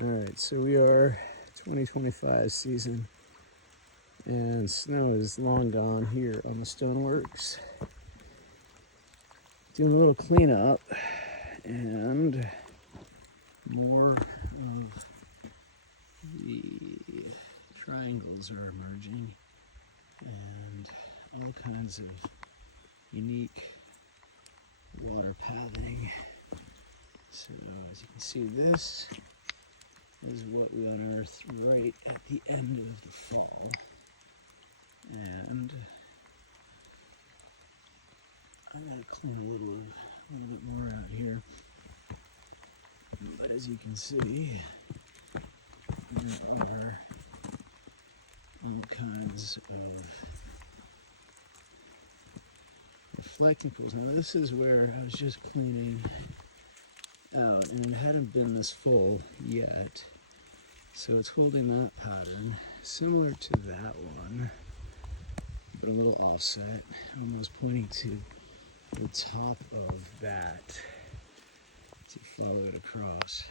Alright, so we are 2025 season, and snow is long gone here on the stoneworks. Doing a little cleanup, and more of the triangles are emerging, and all kinds of unique water pathing. So as you can see, this is what we unearthed right at the end of the fall. And I'm going to clean a little bit more out here. But as you can see, there are all kinds of reflecting pools. Now this is where I was just cleaning out, and it hadn't been this full yet. So it's holding that pattern, similar to that one, but a little offset, almost pointing to the top of that to follow it across.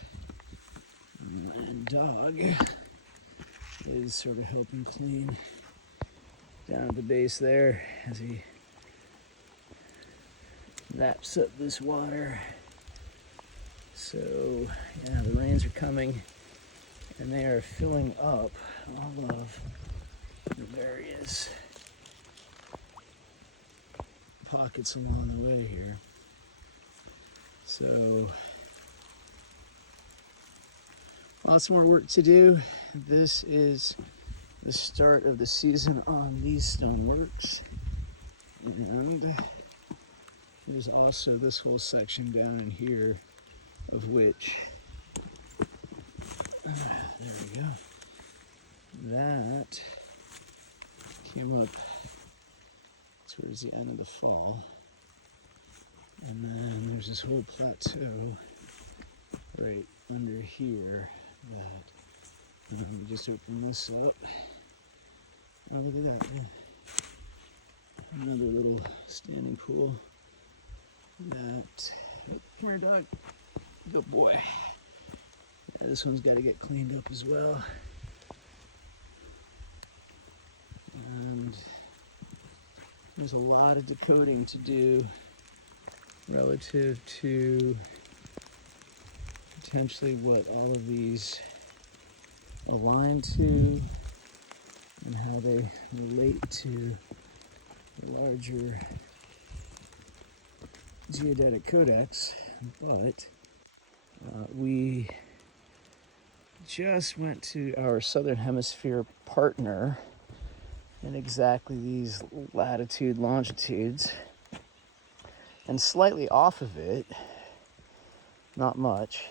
And Dog is sort of helping clean down at the base there as he laps up this water. So yeah, the rains are coming, and they are filling up all of the various pockets along the way here. So lots more work to do. This is the start of the season on these stoneworks. And there's also this whole section down in here, of which, there we go, that came up towards the end of the fall. And then there's this whole plateau right under here that, let me just open this up. Oh, look at that. Another little standing pool. That, oh, come here, Dog. Good boy. Yeah, this one's got to get cleaned up as well. And there's a lot of decoding to do relative to potentially what all of these align to and how they relate to the larger geodetic codex. But we just went to our Southern Hemisphere partner in exactly these latitude, longitudes, and slightly off of it, not much,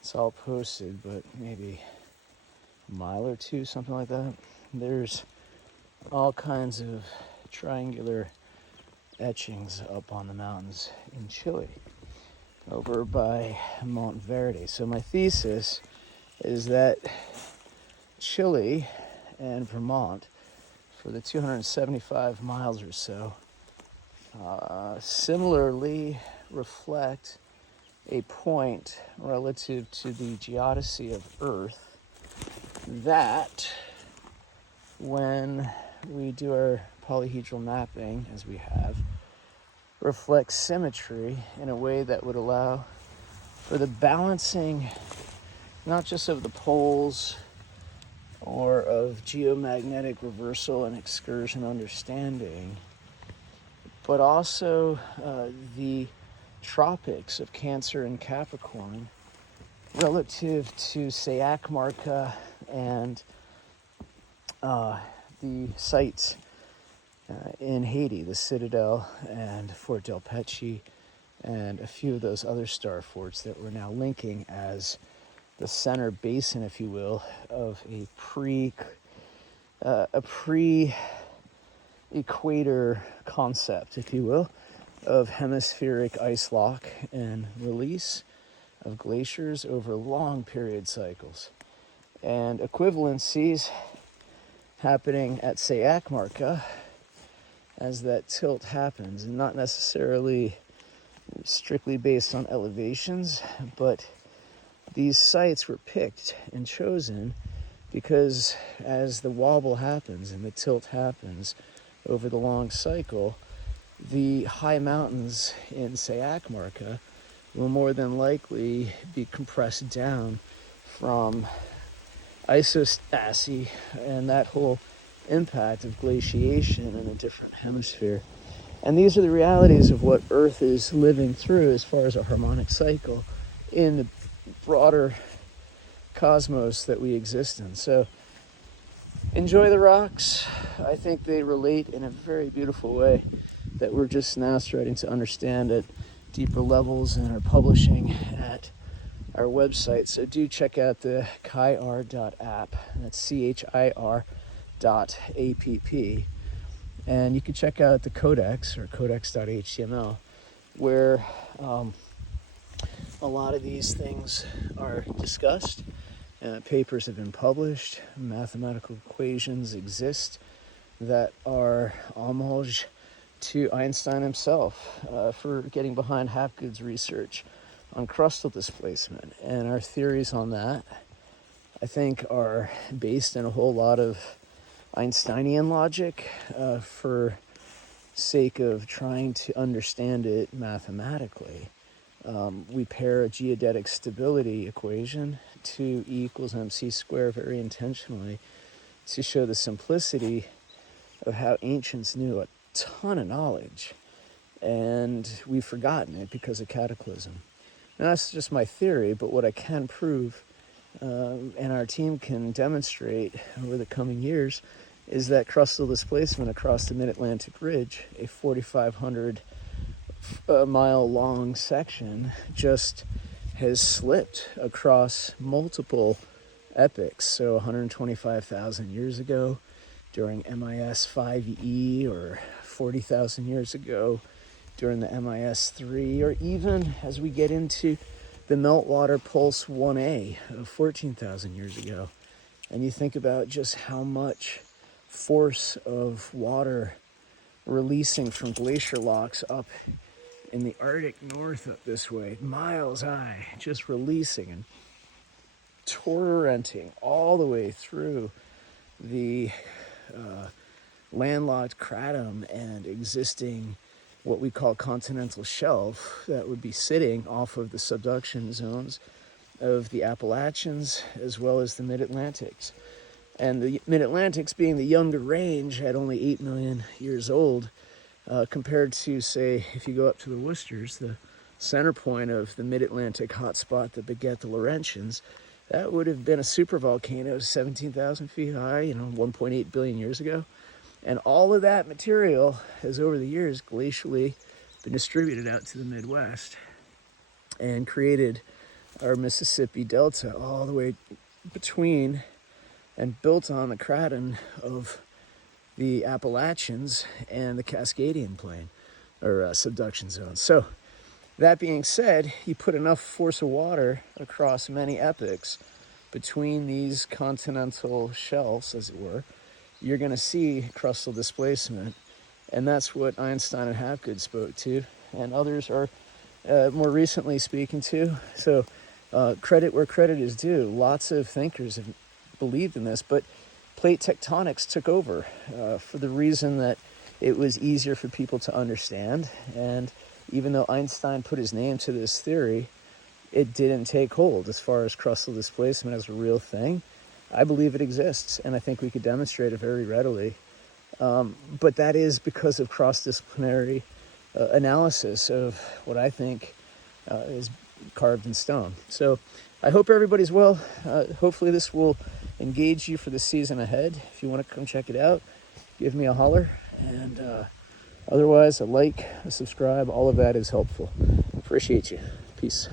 it's all posted, but maybe a mile or two, something like that. There's all kinds of triangular etchings up on the mountains in Chile, over by Montverde. So my thesis is that Chile and Vermont, for the 275 miles or so, similarly reflect a point relative to the geodesy of Earth that, when we do our polyhedral mapping, as we have, reflects symmetry in a way that would allow for the balancing not just of the poles or of geomagnetic reversal and excursion understanding, but also the tropics of Cancer and Capricorn relative to Sayak Marca and the sites in Haiti, the Citadel and Fort Del Peche, and a few of those other star forts that we're now linking as the center basin, if you will, of a pre-equator concept, if you will, of hemispheric ice lock and release of glaciers over long period cycles. And equivalencies happening at Sayak Marca as that tilt happens, and not necessarily strictly based on elevations, but these sites were picked and chosen because as the wobble happens and the tilt happens over the long cycle, the high mountains in, say, Akmarka will more than likely be compressed down from isostasy and that whole impact of glaciation in a different hemisphere. And these are the realities of what Earth is living through as far as a harmonic cycle in the broader cosmos that we exist in. So enjoy the rocks. I think they relate in a very beautiful way that we're just now starting to understand at deeper levels and are publishing at our website. So do check out the chir.app. That's CHIR.app. And you can check out the codex or codex.html, where a lot of these things are discussed. Papers have been published. Mathematical equations exist that are homage to Einstein himself for getting behind Hapgood's research on crustal displacement. And our theories on that, I think, are based in a whole lot of Einsteinian logic for sake of trying to understand it mathematically. We pair a geodetic stability equation to E equals mc squared very intentionally to show the simplicity of how ancients knew a ton of knowledge, and we've forgotten it because of cataclysm. Now, that's just my theory, but what I can prove and our team can demonstrate over the coming years is that crustal displacement across the mid-Atlantic ridge, a 4,500 mile long section, just has slipped across multiple epochs. So 125,000 years ago during MIS 5E, or 40,000 years ago during the MIS 3, or even as we get into the meltwater pulse 1A of 14,000 years ago. And you think about just how much force of water releasing from glacier locks up in the Arctic north up this way, miles high, just releasing and torrenting all the way through the landlocked kratom and existing what we call continental shelf that would be sitting off of the subduction zones of the Appalachians as well as the mid-Atlantics. And the mid-Atlantics being the younger range at only 8 million years old, compared to, say, if you go up to the Worcesters, the center point of the mid-Atlantic hotspot that beget the Laurentians, that would have been a supervolcano 17,000 feet high, 1.8 billion years ago. And all of that material has, over the years, glacially been distributed out to the Midwest and created our Mississippi Delta all the way between and built on the craton of the Appalachians and the Cascadian Plain, or subduction zones. So that being said, you put enough force of water across many epochs between these continental shelves, as it were, you're going to see crustal displacement. And that's what Einstein and Hapgood spoke to, and others are more recently speaking to. So credit where credit is due. Lots of thinkers have believed in this, but plate tectonics took over for the reason that it was easier for people to understand. And even though Einstein put his name to this theory, it didn't take hold as far as crustal displacement as a real thing. I believe it exists, and I think we could demonstrate it very readily. But that is because of cross-disciplinary analysis of what I think is carved in stone. So I hope everybody's well. Hopefully this will engage you for the season ahead. If you want to come check it out, give me a holler. And otherwise, a like, a subscribe, all of that is helpful. Appreciate you. Peace.